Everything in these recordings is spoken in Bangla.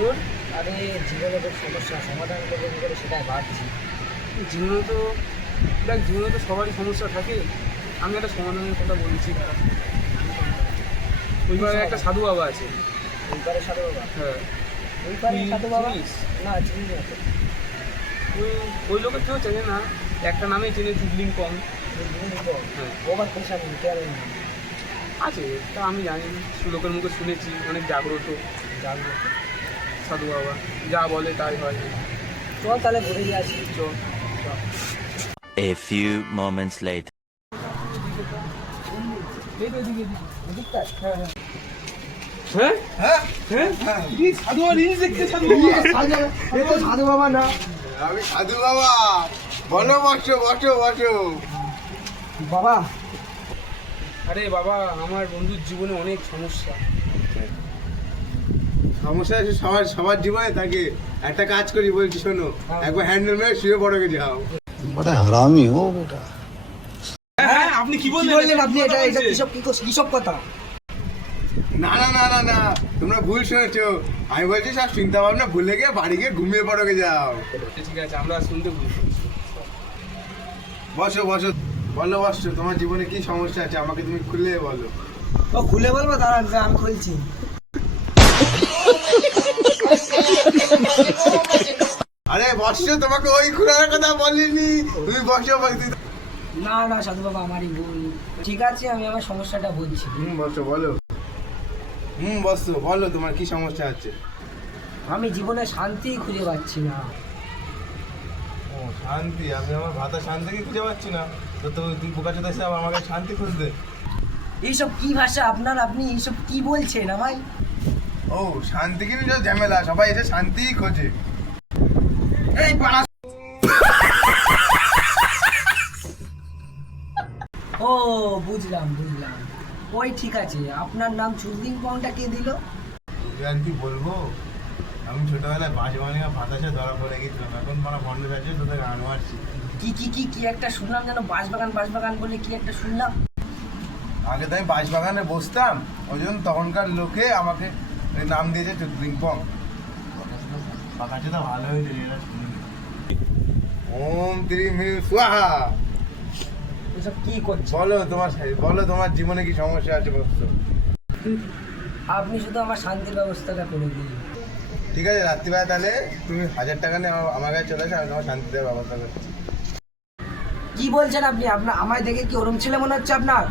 তোর? আরে জীবনে খুব সমস্যা, সমাধান করবো কী করে সেটাই ভাবছি। জীবনে তো দেখ, জীবনে তো সবারই সমস্যা থাকে। আমি একটা সমাধানের কথা বলছি। ওইবারে একটা সাধু বাবা আছে। ওইবারে সাধু বাবা? হ্যাঁ। ওইবারে তুই সাধু বাবা? চিনিস? না, চিনি না তো। ওই লোকের কেউ চেনে না, একটা নামেই চেনে, চুদলিং কম। হ্যাঁ। ও আবার কোন সাধু? কে আমি আছে, তা আমি জানি না, লোকের মুখে শুনেছি, অনেক জাগ্রত জানবো। সাধু বাবা, যা বলে তাই হয়। চল তাহলে ঘুরে দিয়ে আসি। চল। A few moments later. এদিকটা? হ্যাঁ হ্যাঁ। হ্যাঁ হ্যাঁ হ্যাঁ, সাধু বাবা রিলস দেখতে, সাধু বাবা। এ তো সাধু বাবা না। আমি সাধু বাবা। বলো, বসো বসো বসো। বাবা, আরে বাবা, আমার বন্ধুর জীবনে অনেক সমস্যা। সমস্যা আছে সবার, সবার জীবনে থাকে। একটা কাজ করি বলছি, শোনো, একবার হ্যান্ডেল মেরে শুয়ে পড়ে যাও। बड़ा हरामी हो बेटा। হ্যাঁ, আপনি কি কি বললেন আপনি? এটা এটা কিসব কথা? না না না না না, তোমরা ভুল শুনেছো। আমি বলছি সব চিন্তা ভাবনা ভুলে গিয়ে বাড়ি গিয়ে ঘুমিয়ে পড়ে যাও। ঠিক আছে, আমরা শুনতে বলছি। বসো বসো, বলো বসো, তোমার জীবনে কি সমস্যা আছে আমাকে তুমি খুলে বলো। ও খুলে বলবো, দাঁড়ান আমি খুলছি। আরে বসো, তোমাকে ওই খোলার কথা বলিনি, তুমি বসো বসো। না না সাধু বাবা, আমারই ভুল। ঠিক আছে, আমি আমার সমস্যাটা বলছি। বসো বলো। বসো বলো, তোমার কি সমস্যা আছে? আমি জীবনে শান্তি খুঁজে পাচ্ছি না। ও শান্তি? আমি আমার ভাতা শান্তিকে খুঁজে পাচ্ছি না, তো তুই বোকা চোদা হিসাবে আমাকে শান্তি খুঁজতে। এইসব কি ভাষা আপনার? আপনি এইসব কি বলছেন আমায়? ও শান্তি কি নিজের ঝামেলা, সবাই এসে শান্তিই খোঁজে। এই পাড়া। ও বুঝলাম বুঝলাম। ওই ঠিক আছে, আপনার নাম চুদলিং পংটা কে দিল? তোকে আর কি বলবো, আমি ছোটবেলায় বাঁশ বানিয়ে বাতাসে ধরা পড়ে গেছিলাম, এখন মানে বন্ধ আছে তোদের গান মারছি। কি কি কি কি একটা শুনলাম, যেন বাঁশবাগান বলে কি একটা শুনলাম। আগে তো আমি বাঁশ বাগানে বসতাম, ওই জন্য তখনকার লোকে আমাকে এই নাম দিয়েছে চুদলিং পং। বাতাসে তো ভালো হয়েছে রে, এরা শুনবে। ওম ত্রিম হিম স্বাহা। এসব কি করছে? বলো তোমার জীবনে কি সমস্যা আছে বলছো। আপনি শুধু আমার শান্তির ব্যবস্থাটা করে দিন। ঠিক আছে, রাত্রিবেলা তাহলে তুমি 1000 টাকা নিয়ে আমার কাছে চলে আসো, আমি তোমার শান্তি দেওয়ার ব্যবস্থা করছি। কি বলছেন আপনি? আপনার আমায় দেখে কি ওরম ছেলে মনে হচ্ছে আপনার?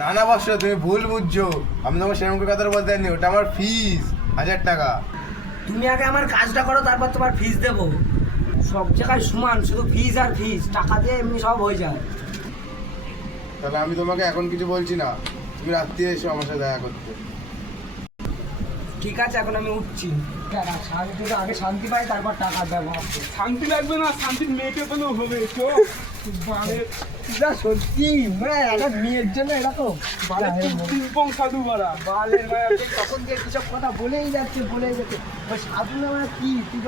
না না বর্ষ, তুমি ভুল বুঝছো, আমি তোমার সেরকম করে কথা বলতে চাইনি, ওটা আমার ফিস 1000 টাকা। তুমি আগে আমার কাজটা করো, তারপর তোমার ফিস দেবো। সব জায়গায় সমান, শুধু ফিস আর ফিস, টাকা দিয়ে এমনি সব হয়ে যায়। তাহলে আমি তোমাকে এখন কিছু বলছি না, তুমি রাত্রি এসো আমার সাথে দেখা করতে। ঠিক আছে, এখন আমি উঠছি। শান্তি তো আগে শান্তি পাই, তারপর টাকা দেবো। শান্তি লাগবে না, শান্তির মেয়েকে পেলেও হবে। সত্যি একটা মেয়ের জন্য এরকম পিংপং সাধু বাড়া। বালের তখন দিয়ে কিসব কথা বলেই যাচ্ছে। ওই সাধু না কি তুই